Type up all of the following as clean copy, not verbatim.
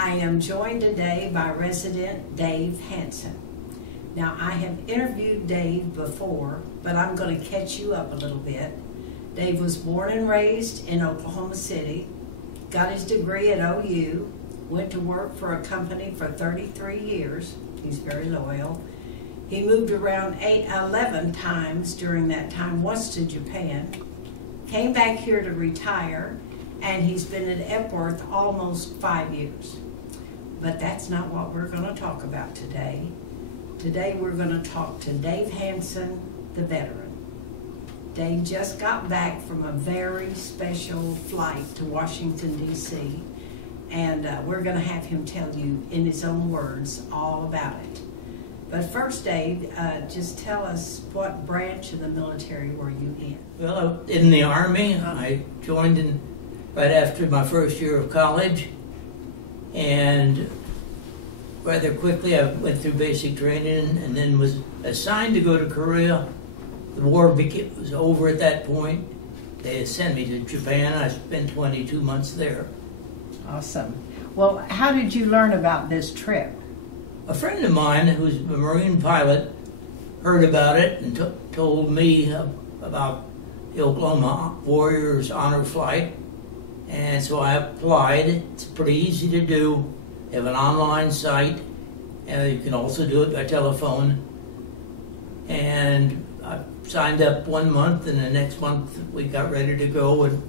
I am joined today by resident Dave Hansen. Now, I have interviewed Dave before, but I'm going to catch you up a little bit. Dave was born and raised in Oklahoma City, got his degree at OU, went to work for a company for 33 years. He's very loyal. He moved around 11 times during that time, once to Japan, came back here to retire, and he's been at Epworth almost 5 years. But that's not what we're going to talk about today. Today we're going to talk to Dave Hansen, the veteran. Dave just got back from a very special flight to Washington, D.C., and we're going to have him tell you in his own words all about it. But first, Dave, just tell us, what branch of the military were you in? Well, in the Army. I joined right after my first year of college, and rather quickly I went through basic training and then was assigned to go to Korea. The war was over at that point. They had sent me to Japan. I spent 22 months there. Awesome. Well, how did you learn about this trip? A friend of mine who's a Marine pilot heard about it and told me about the Oklahoma Warriors Honor Flight, and so I applied. It's pretty easy to do. They have an online site, and you can also do it by telephone. And I signed up 1 month, and the next month we got ready to go, and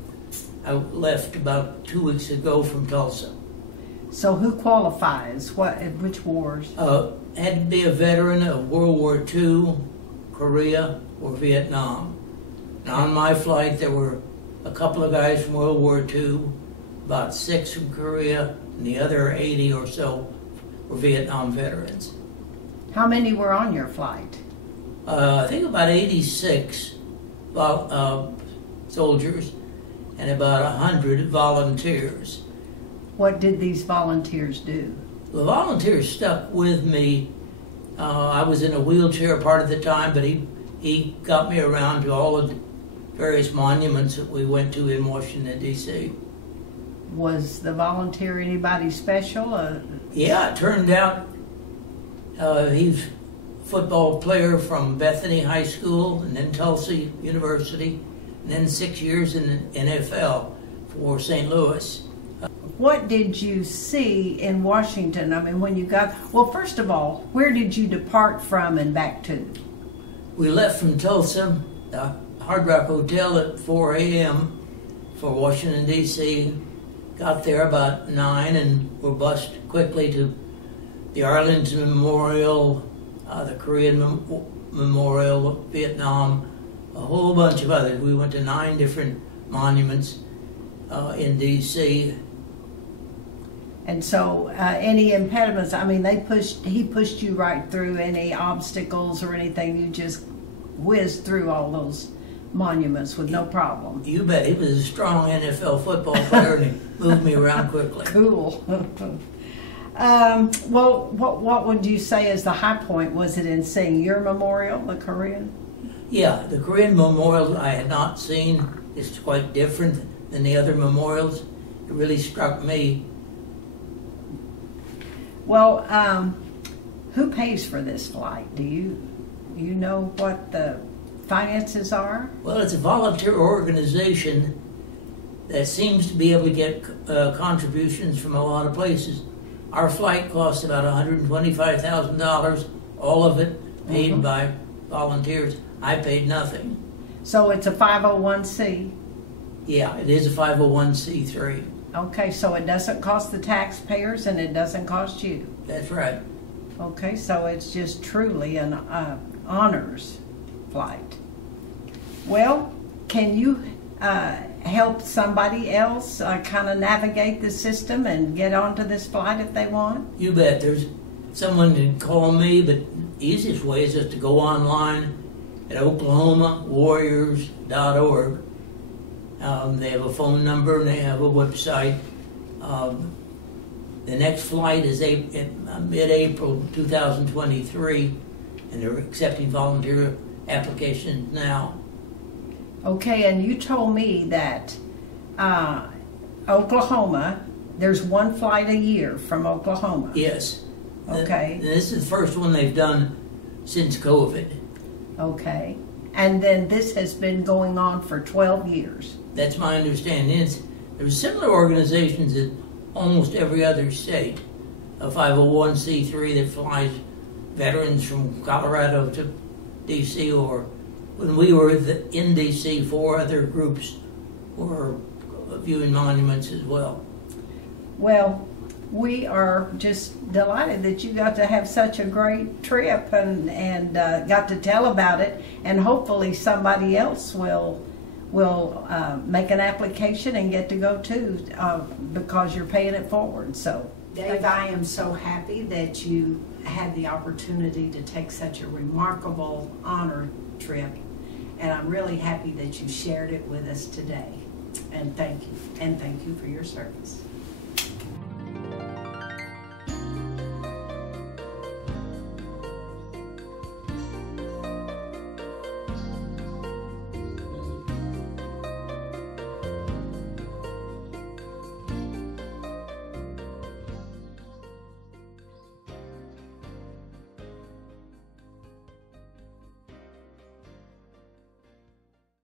I left about 2 weeks ago from Tulsa. So who qualifies? Which wars? Had to be a veteran of World War II, Korea, or Vietnam. Now, on my flight, there were a couple of guys from World War II, about 6 from Korea, and the other 80 or so were Vietnam veterans. How many were on your flight? I think about 86 soldiers and about 100 volunteers. What did these volunteers do? The volunteers stuck with me. I was in a wheelchair part of the time, but he got me around to all the various monuments that we went to in Washington, D.C. Was the volunteer anybody special? Yeah, it turned out he's a football player from Bethany High School and then Tulsa University, and then 6 years in the NFL for St. Louis. What did you see in Washington? I mean, when you got, well, first of all, where did you depart from and back to? We left from Tulsa, the Hard Rock Hotel at 4 a.m. for Washington, D.C. Got there about 9 and were bused quickly to the Arlington Memorial, the Korean Memorial, Vietnam, a whole bunch of others. We went to 9 different monuments in D.C. And so, any impediments? I mean, he pushed you right through any obstacles or anything. You just whizzed through all those monuments with no problem. You bet. He was a strong NFL football player, and he moved me around quickly. Cool. Well, what would you say is the high point? Was it in seeing your memorial, the Korean? Yeah, the Korean memorial I had not seen. It's quite different than the other memorials. It really struck me. Well, who pays for this flight? Do you know what the finances are? Well, it's a volunteer organization that seems to be able to get contributions from a lot of places. Our flight cost about $125,000, all of it paid by volunteers. I paid nothing. So it's a 501c? Yeah, it is a 501c3. Okay, so it doesn't cost the taxpayers and it doesn't cost you. That's right. Okay, so it's just truly an honors flight. Well, can you help somebody else kind of navigate the system and get onto this flight if they want? You bet. There's someone can call me, but the easiest way is just to go online at oklahomawarriors.org. They have a phone number and they have a website. The next flight is mid-April 2023, and they're accepting volunteer applications now. Okay, and you told me that Oklahoma There's one flight a year from Oklahoma. Yes. Okay. This is the first one they've done since COVID. Okay. And then this has been going on for 12 years. That's my understanding. There's similar organizations in almost every other state. A 501c3 that flies veterans from Colorado to D.C. or when we were in D.C., 4 other groups were viewing monuments as well. Well, we are just delighted that you got to have such a great trip and got to tell about it, and hopefully somebody else will make an application and get to go too, because you're paying it forward. So, Dave, I am so happy that you had the opportunity to take such a remarkable honor trip, and I'm really happy that you shared it with us today. And thank you for your service.